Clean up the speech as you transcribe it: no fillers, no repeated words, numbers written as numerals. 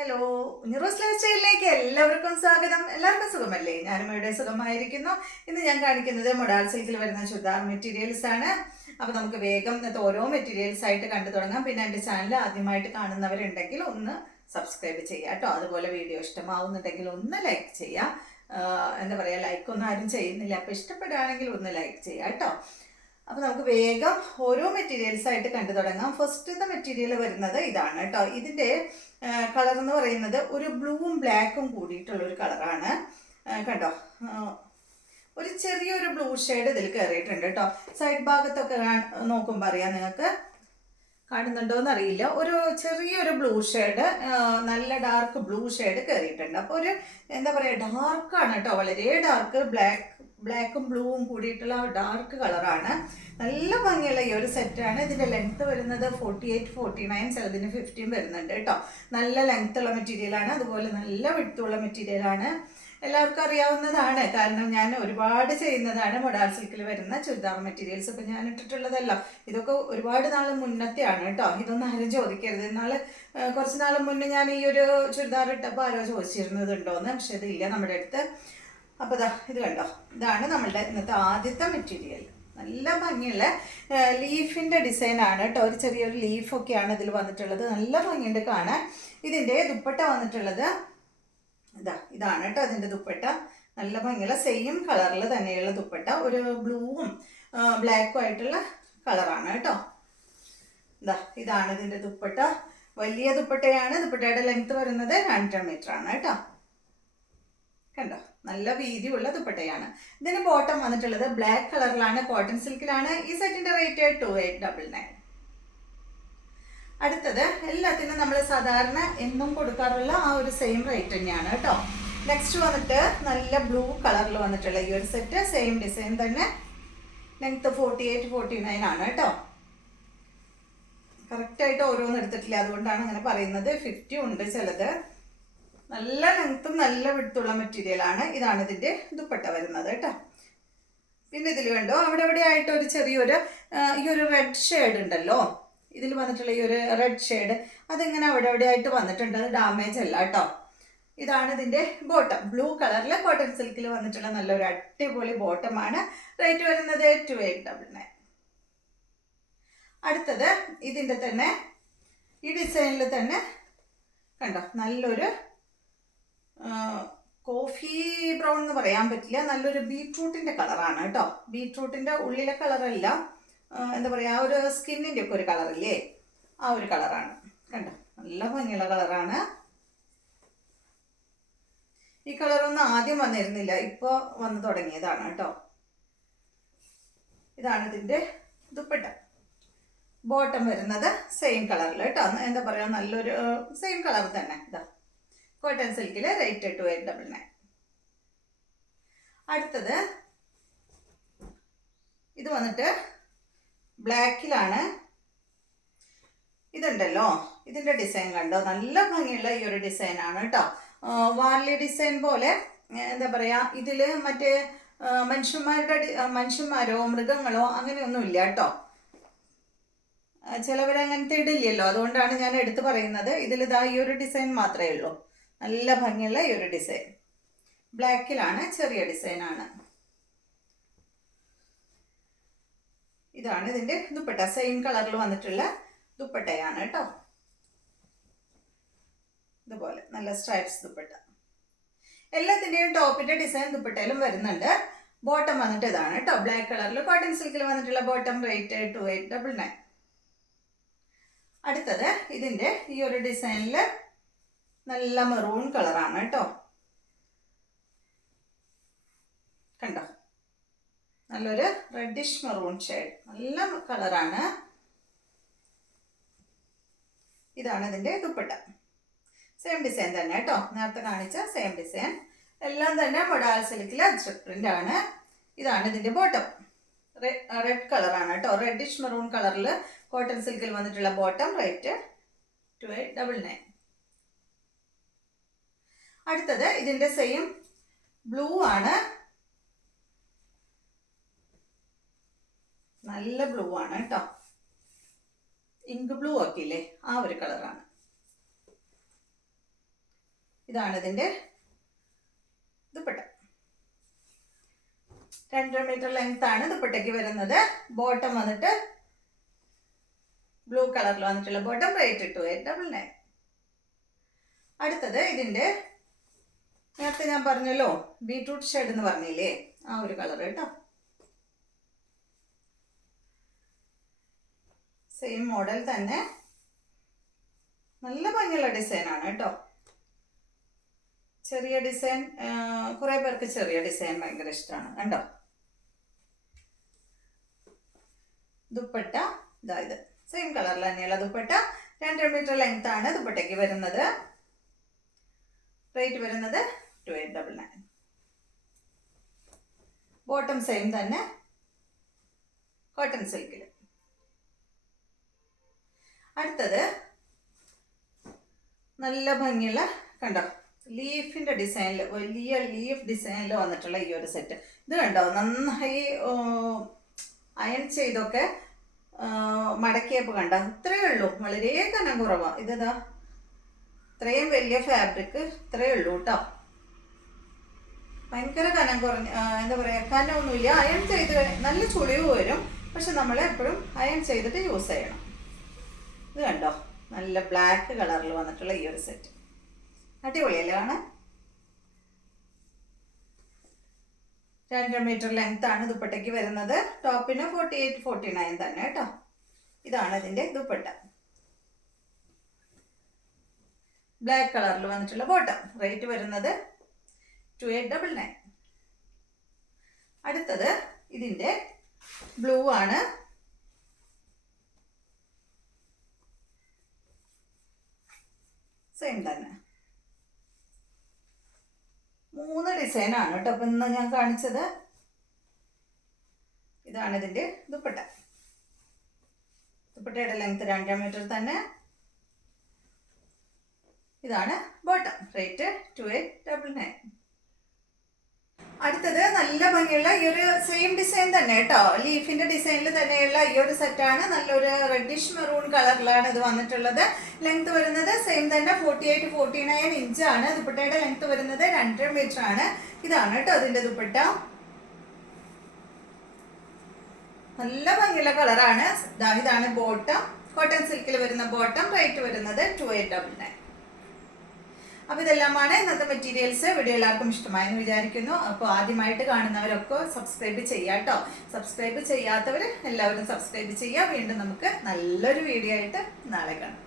Hello, ന്യൂറോസ് life സ്റ്റൈലിലേക്ക് എല്ലാവർക്കും സ്വാഗതം. എല്ലാവർക്കും സുഖമല്ലേ? ഞാനും ഇവിടെ സുഖമായിരിക്കുന്നു. ഇന്ന് ഞാൻ കാണിക്കുന്നത് മൊഡാൾ സിൽക്കിൽ വരുന്ന ചുരിദാർ മെറ്റീരിയൽസ് ആണ്. അപ്പോൾ നമുക്ക് വേഗം ഇന്നത്തെ ഓരോ മെറ്റീരിയൽസ് ആയിട്ട് കണ്ടു തുടങ്ങാം. പിന്നെ എൻ്റെ ചാനൽ ആദ്യമായിട്ട് കാണുന്നവരുണ്ടെങ്കിൽ ഒന്ന് സബ്സ്ക്രൈബ് ചെയ്യുക കേട്ടോ. അതുപോലെ വീഡിയോ ഇഷ്ടമാവുന്നുണ്ടെങ്കിൽ ഒന്ന് ലൈക്ക് ചെയ്യുക. എന്താ പറയുക, ലൈക്കൊന്നും ആരും ചെയ്യുന്നില്ല. അപ്പോൾ ഇഷ്ടപ്പെടുകയാണെങ്കിൽ ഒന്ന് ലൈക്ക് ചെയ്യുക കേട്ടോ. അപ്പോൾ നമുക്ക് വേഗം ഓരോ മെറ്റീരിയൽസ് ആയിട്ട് കണ്ടു തുടങ്ങാം. ഫസ്റ്റത്തെ മെറ്റീരിയൽ വരുന്നത് ഇതാണ് കേട്ടോ. ഇതിൻ്റെ കളർ എന്ന് പറയുന്നത് ഒരു ബ്ലൂവും ബ്ലാക്കും കൂടിയിട്ടുള്ള ഒരു കളറാണ്. കണ്ടോ, ഒരു ചെറിയൊരു ബ്ലൂ ഷെയ്ഡ് ഇതിൽ കയറിയിട്ടുണ്ട് കേട്ടോ. സൈഡ് ഭാഗത്തൊക്കെ നോക്കുമ്പോൾ അറിയാം, നിങ്ങൾക്ക് കാണുന്നുണ്ടോയെന്ന് അറിയില്ല. ഒരു ചെറിയൊരു ബ്ലൂ ഷെയ്ഡ്, നല്ല ഡാർക്ക് ബ്ലൂ ഷെയ്ഡ് കയറിയിട്ടുണ്ട്. അപ്പോൾ ഒരു എന്താ പറയുക, ഡാർക്കാണ് കേട്ടോ, വളരെ ഡാർക്ക്. ബ്ലാക്കും ബ്ലൂവും കൂടിയിട്ടുള്ള ഡാർക്ക് കളറാണ്. നല്ല ഭംഗിയുള്ള ഈ ഒരു സെറ്റാണ്. ഇതിൻ്റെ ലെങ്ത്ത് വരുന്നത് 48, 49, ചിലതിന് 15 വരുന്നുണ്ട് കേട്ടോ. നല്ല ലെങ്ത്തുള്ള മെറ്റീരിയലാണ്, അതുപോലെ നല്ല വിടുത്തുള്ള മെറ്റീരിയലാണ്. എല്ലാവർക്കും അറിയാവുന്നതാണ്, കാരണം ഞാൻ ഒരുപാട് ചെയ്യുന്നതാണ് മൊഡാൾ സിൽക്കിൽ വരുന്ന ചുരിദാർ മെറ്റീരിയൽസ്. ഇപ്പം ഞാൻ ഇട്ടിട്ടുള്ളതല്ല, ഇതൊക്കെ ഒരുപാട് നാൾ മുന്നത്തെയാണ് കേട്ടോ. ഇതൊന്നും ആരും ചോദിക്കരുത്. എന്നാൽ കുറച്ച് നാൾ മുന്നേ ഞാൻ ഈ ഒരു ചുരിദാർ ഇട്ടപ്പോൾ ആരോ ചോദിച്ചിരുന്നതുണ്ടോയെന്ന്, പക്ഷെ ഇതില്ല നമ്മുടെ അടുത്ത്. അപ്പോൾ ഇത് കണ്ടോ, ഇതാണ് നമ്മളുടെ ഇന്നത്തെ ആദ്യത്തെ മെറ്റീരിയൽ. നല്ല ഭംഗിയുള്ള ലീഫിൻ്റെ ഡിസൈനാണ് കേട്ടോ. ഒരു ചെറിയൊരു ലീഫൊക്കെയാണ് ഇതിൽ വന്നിട്ടുള്ളത്. നല്ല ഭംഗിയുണ്ട് കാണാൻ. ഇതിൻ്റെ ദുപ്പട്ട വന്നിട്ടുള്ളത് ഇതാണ് കേട്ടോ. അതിൻ്റെ ദുപ്പട്ട നല്ല ഭംഗിയുള്ള സെയിം കളറിൽ തന്നെയുള്ള ദുപ്പട്ട, ഒരു ബ്ലൂവും ബ്ലാക്കും ആയിട്ടുള്ള കളറാണ് കേട്ടോ. ഇതാണ് ഇതിൻ്റെ ദുപ്പട്ട. വലിയ ദുപ്പട്ടയാണ്. ദുപ്പട്ടയുടെ ലെങ്ത് വരുന്നത് 2.5 മീറ്റർ ആണ് കേട്ടോ. കണ്ടോ, നല്ല വീതിയുള്ള ദുപ്പട്ടയാണ്. ഇതിന് ബോട്ടം വന്നിട്ടുള്ളത് ബ്ലാക്ക് കളറിലാണ്, കോട്ടൺ സിൽക്കിലാണ്. ഈ സെറ്റിന്റെ റേറ്റ് 2899. അടുത്തത് എല്ലാത്തിനും നമ്മൾ സാധാരണ എന്നും കൊടുക്കാറുള്ള ആ ഒരു സെയിം റേറ്റ് തന്നെയാണ് കേട്ടോ. നെക്സ്റ്റ് വന്നിട്ട് നല്ല ബ്ലൂ കളറിൽ വന്നിട്ടുള്ള ഈ ഒരു സെറ്റ്, സെയിം ഡിസൈൻ തന്നെ. ലെങ്ത് 48, 49 ആണ് കേട്ടോ. കറക്റ്റായിട്ട് ഓരോന്നും എടുത്തിട്ടില്ല, അതുകൊണ്ടാണ് അങ്ങനെ പറയുന്നത്. 50 ഉണ്ട് ചിലത്. നല്ല ലെങ്ത്തും നല്ല വിടുത്തുള്ള മെറ്റീരിയലാണ്. ഇതാണ് ഇതിൻ്റെ ദുപ്പട്ട വരുന്നത് കേട്ടോ. പിന്നെ ഇതിൽ കണ്ടോ, അവിടെ ഇവിടെ ആയിട്ട് ഒരു ചെറിയൊരു ഈ ഒരു റെഡ് ഷെയ്ഡ് ഉണ്ടല്ലോ, ഇതിൽ വന്നിട്ടുള്ള ഈ ഒരു റെഡ് ഷെയ്ഡ്, അതിങ്ങനെ അവിടെ ഇവിടെ ആയിട്ട് വന്നിട്ടുണ്ട്. അത് ഡാമേജ് അല്ല കേട്ടോ. ഇതാണ് ഇതിൻ്റെ ബോട്ടം. ബ്ലൂ കളറിൽ കോട്ടൺ സിൽക്കിൽ വന്നിട്ടുള്ള നല്ലൊരു അടിപൊളി ബോട്ടമാണ്. റേറ്റ് വരുന്നത് 2899. അടുത്തത് ഇതിൻ്റെ തന്നെ ഈ ഡിസൈനിൽ തന്നെ കണ്ടോ, നല്ലൊരു കോഫി ബ്രൗൺ എന്ന് പറയാൻ പറ്റില്ല, നല്ലൊരു ബീട്രൂട്ടിൻ്റെ കളറാണ് കേട്ടോ. ബീട്രൂട്ടിൻ്റെ ഉള്ളിലെ കളറല്ല, എന്താ പറയുക, ആ ഒരു സ്കിന്നിൻ്റെ ഒക്കെ ഒരു കളറില്ലേ, ആ ഒരു കളറാണ്. കണ്ടോ, നല്ല ഭംഗിയുള്ള കളറാണ്. ഈ കളറൊന്നും ആദ്യം വന്നിരുന്നില്ല, ഇപ്പോൾ വന്നു തുടങ്ങിയതാണ് കേട്ടോ. ഇതാണ് ഇതിൻ്റെ ദുപ്പട്ട. ബോട്ടം വരുന്നത് സെയിം കളറിൽ കേട്ടോ. എന്താ പറയുക, നല്ലൊരു സെയിം കളർ തന്നെ. കോട്ടൺ സിൽക്കിൽ റേറ്റ് 2899. അടുത്തത് ഇത് വന്നിട്ട് ബ്ലാക്കിലാണ്. ഇതുണ്ടല്ലോ, ഇതിൻ്റെ ഡിസൈൻ കണ്ടോ, നല്ല ഭംഗിയുള്ള ഈ ഒരു ഡിസൈനാണ് കേട്ടോ. വാർലി ഡിസൈൻ പോലെ, എന്താ പറയുക, ഇതിൽ മറ്റേ മനുഷ്യന്മാരോ മൃഗങ്ങളോ അങ്ങനെയൊന്നും ഇല്ല കേട്ടോ. ചിലവരങ്ങനത്തെ ഇടില്ലല്ലോ, അതുകൊണ്ടാണ് ഞാൻ എടുത്ത് പറയുന്നത്. ഇതിൽ ഈ ഒരു ഡിസൈൻ മാത്രമേ ഉള്ളൂ. നല്ല ഭംഗിയുള്ള ഈ ഒരു ഡിസൈൻ ബ്ലാക്കിലാണ്, ചെറിയ ഡിസൈനാണ്. ഇതാണ് ഇതിൻ്റെ ദുപ്പട്ട. സെയിം കളറിൽ വന്നിട്ടുള്ള ദുപ്പട്ടയാണ് കേട്ടോ. ഇതുപോലെ നല്ല സ്ട്രൈപ്സ് ദുപ്പട്ട. എല്ലാത്തിൻ്റെയും ടോപ്പിൻ്റെ ഡിസൈൻ ദുപ്പട്ടയിലും വരുന്നുണ്ട്. ബോട്ടം വന്നിട്ട് ഇതാണ് കേട്ടോ, ബ്ലാക്ക് കളറിൽ കോട്ടൺ സിൽക്കിൽ വന്നിട്ടുള്ള ബോട്ടം. റേറ്റ് 2899. അടുത്തത് ഇതിൻ്റെ ഈ ഒരു ഡിസൈനിൽ നല്ല മെറൂൺ കളറാണ് കേട്ടോ. കണ്ടോ, നല്ലൊരു റെഡിഷ് മെറൂൺ ഷെയ്ഡ്, നല്ല കളറാണ്. ഇതാണ് ഇതിൻ്റെ ദുപ്പട്ട. സെയിം ഡിസൈൻ തന്നെ കേട്ടോ, നേരത്തെ കാണിച്ച സെയിം ഡിസൈൻ. എല്ലാം തന്നെ മൊഡാൾ സിൽക്കിൽ അജ്രക് പ്രിന്റ് ആണ്. ഇതാണ് ഇതിൻ്റെ ബോട്ടം. റെഡ് കളറാണ് കേട്ടോ, റെഡിഷ് മെറൂൺ കളറിൽ കോട്ടൺ സിൽക്കിൽ വന്നിട്ടുള്ള ബോട്ടം. റേറ്റ് 2899. അടുത്തത് ഇതിൻ്റെ സെയിം ബ്ലൂ ആണ്. നല്ല ബ്ലൂ ആണ് കേട്ടോ. ഇങ്ക് ബ്ലൂ ഒക്കെ ഇല്ലേ, ആ ഒരു കളറാണ്. ഇതാണ് ഇതിൻ്റെ ദുപ്പട്ട. 2.5 മീറ്റർ ലെങ്ത് ആണ് ദുപ്പട്ടയ്ക്ക് വരുന്നത്. ബോട്ടം വന്നിട്ട് ബ്ലൂ കളറിൽ വന്നിട്ടുള്ള ബോട്ടം. റേറ്റ് 2899. അടുത്തത് ഇതിൻ്റെ നേരത്തെ ഞാൻ പറഞ്ഞല്ലോ ബീട്രൂട്ട് ഷെയ്ഡ് എന്ന് പറഞ്ഞില്ലേ, ആ ഒരു കളർ കേട്ടോ. സെയിം മോഡൽ തന്നെ, നല്ല ഭംഗിയുള്ള ഡിസൈനാണ് കേട്ടോ. ചെറിയ ഡിസൈൻ, കുറേ പേർക്ക് ചെറിയ ഡിസൈൻ ഭയങ്കര ഇഷ്ടമാണ് കണ്ടോ. ദുപ്പട്ട ഇതായത് സെയിം കളറിൽ തന്നെയുള്ള ദുപ്പട്ട. 2.5 മീറ്റർ ലെങ്ത് ആണ് ദുപ്പട്ടയ്ക്ക് വരുന്നത്. റേറ്റ് വരുന്നത് 2899. ബോട്ടം സെയിം തന്നെ, കോട്ടൺ സിൽക്കിൽ. അടുത്തത് നല്ല ഭംഗിയുള്ള കണ്ടോ ലീഫിൻ്റെ ഡിസൈനിൽ, വലിയ ലീഫ് ഡിസൈനിൽ വന്നിട്ടുള്ള ഈ ഒരു സെറ്റ്. ഇത് കണ്ടോ നന്നായി അയൺ ചെയ്തൊക്കെ മടക്കിയപ്പോൾ കണ്ടോ ഇത്രയേ ഉള്ളൂ, വളരെ കനം കുറവാണ്. ഇതാ ഇത്രയും വലിയ ഫാബ്രിക് ഇത്രയേ ഉള്ളൂ കേട്ടോ. ഭയങ്കര കനം കുറഞ്ഞ, എന്താ പറയുക, കനമൊന്നുമില്ല. അയൺ ചെയ്ത് നല്ല ചുളിവ് വരും, പക്ഷെ നമ്മൾ എപ്പോഴും അയൺ ചെയ്തിട്ട് യൂസ് ചെയ്യണം. ഇത് കണ്ടോ നല്ല ബ്ലാക്ക് കളറിൽ വന്നിട്ടുള്ള ഈ ഒരു സെറ്റ് അടിപൊളിയല്ലേ കാണാൻ. 2.5 മീറ്റർ ലെങ്ത് ആണ് ദുപ്പട്ടയ്ക്ക് വരുന്നത്. ടോപ്പിന് 48-49 തന്നെ കേട്ടോ. ഇതാണ് ഇതിൻ്റെ ദുപ്പട്ട. ബ്ലാക്ക് കളറിൽ വന്നിട്ടുള്ള ബോട്ടം. റേറ്റ് വരുന്നത് 2899. അടുത്തത് ഇതിൻ്റെ ബ്ലൂ ആണ്. സെയിം തന്നെ 3 ഡിസൈനാണ് കേട്ടോ അപ്പം ഇന്ന് ഞാൻ കാണിച്ചത്. ഇതാണ് ഇതിൻ്റെ ദുപ്പട്ട. ദുപ്പട്ടയുടെ ലെങ്ത് 2.5 മീറ്റർ തന്നെ. ഇതാണ് ബോട്ടം. റേറ്റ് 2899. അടുത്തത് നല്ല ഭംഗിയുള്ള ഈ ഒരു സെയിം ഡിസൈൻ തന്നെ കേട്ടോ. ലീഫിന്റെ ഡിസൈനിൽ തന്നെയുള്ള ഈ ഒരു സെറ്റാണ്. നല്ലൊരു റെഡിഷ് മെറൂൺ കളറിലാണ് ഇത് വന്നിട്ടുള്ളത്. ലെങ്ത് വരുന്നത് സെയിം തന്നെ 48-49 ഇഞ്ചാണ്. ദുപ്പട്ടയുടെ ലെങ്ത് വരുന്നത് 2.5 മീറ്റർ ആണ്. ഇതാണ് കേട്ടോ അതിന്റെ ദുപ്പട്ട. നല്ല ഭംഗിയുള്ള കളറാണ്. ഇതാണ് ബോട്ടം. കോട്ടൺ സിൽക്കിൽ വരുന്ന ബോട്ടം. റേറ്റ് വരുന്നത് 2899. അപ്പോൾ ഇതെല്ലാമാണ് ഇന്നത്തെ മെറ്റീരിയൽസ്. വീഡിയോ എല്ലാവർക്കും ഇഷ്ടമായെന്ന് വിചാരിക്കുന്നു. അപ്പോൾ ആദ്യമായിട്ട് കാണുന്നവരൊക്കെ സബ്സ്ക്രൈബ് ചെയ്യാം കേട്ടോ. സബ്സ്ക്രൈബ് ചെയ്യാത്തവർ എല്ലാവരും സബ്സ്ക്രൈബ് ചെയ്യുക. വീണ്ടും നമുക്ക് നല്ലൊരു വീഡിയോ ആയിട്ട് നാളെ കാണാം.